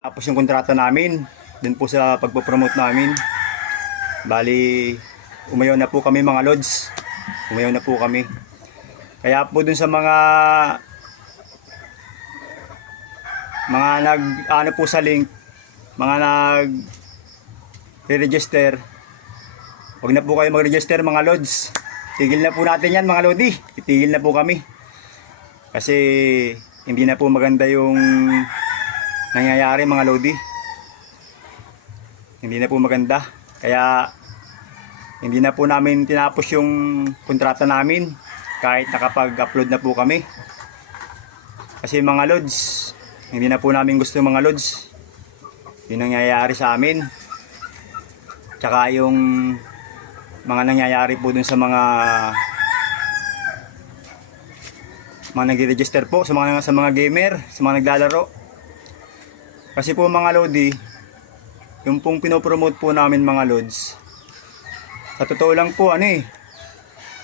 Tapos yung kontrata namin, dun po sa pagpo-promote namin. Bali, umayaw na po kami mga lods. Umayaw na po kami. Kaya po dun sa mga nag po sa link, mga re-register, huwag na po kayo mag-register mga lods. Tigil na po natin yan mga lodi. Itigil na po kami. Kasi hindi na po maganda yung nangyayari mga lodi. Hindi na po maganda. Kaya hindi na po namin tinapos yung kontrata namin kahit nakapag-upload na po kami. Kasi mga lods, hindi na po namin gusto mga lods yung nangyayari sa amin. Tsaka yung mga nangyayari po dun sa mga nagre-register po, sa mga gamer, sa mga naglalaro. Kasi po mga lodi, yung pong pinopromote po namin mga lods, sa totoo lang po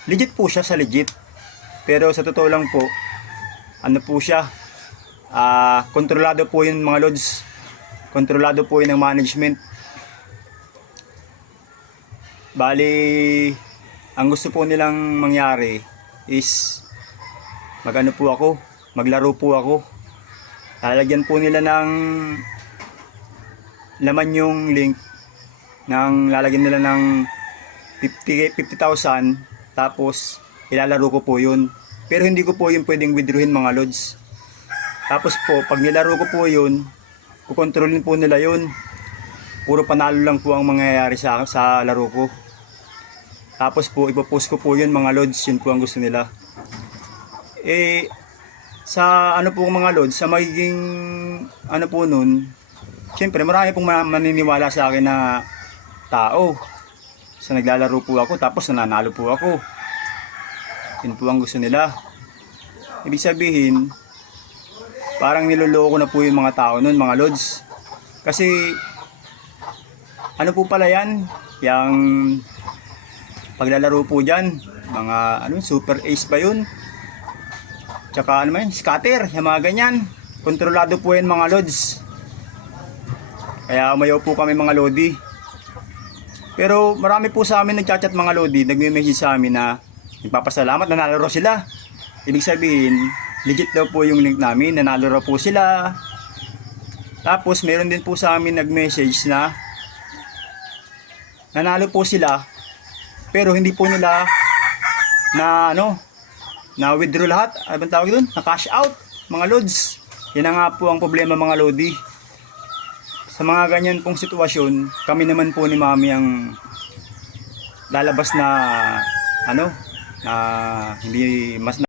legit po siya sa legit. Pero sa totoo lang po, po siya, kontrolado po yun mga lods. Kontrolado po yun ng management. Bali, ang gusto po nilang mangyari is maglaro po ako. Lalagyan po nila ng laman yung link, lalagyan nila ng 50,000, tapos ilalaro ko po yun. Pero hindi ko po yun pwedeng withdrawin mga lods. Tapos po, pag nilaro ko po yun, kukontrolin po nila yun. Puro panalo lang po ang mangyayari sa laro ko. Tapos po, ipopost ko po yun mga lods. Yun po ang gusto nila. Sa po mga lods, sa magiging po nun, syempre marami pong maniniwala sa akin na tao. Sa naglalaro po ako, tapos nananalo po ako. Yun po ang gusto nila. Ibig sabihin, parang niloloko na po yung mga tao nun mga lods. Kasi po pala yan, yung paglalaro po dyan, mga super ace ba yun? Tsaka scatter, yung mga ganyan. Kontrolado po yan mga lods. Kaya umayaw po kami mga lodi. Pero marami po sa amin nagchat-chat mga lodi, nagme-message sa amin na nagpapasalamat, nanalo sila. Ibig sabihin, legit daw po yung link namin, nanalo po sila. Tapos meron din po sa amin nag-message na nanalo po sila, pero hindi po nila na withdraw lahat. Ano bang tawag doon? Na cash out mga lods. Yan nga po ang problema mga lodi. Sa mga ganyan pong sitwasyon, kami naman po ni Mami ang lalabas na hindi mas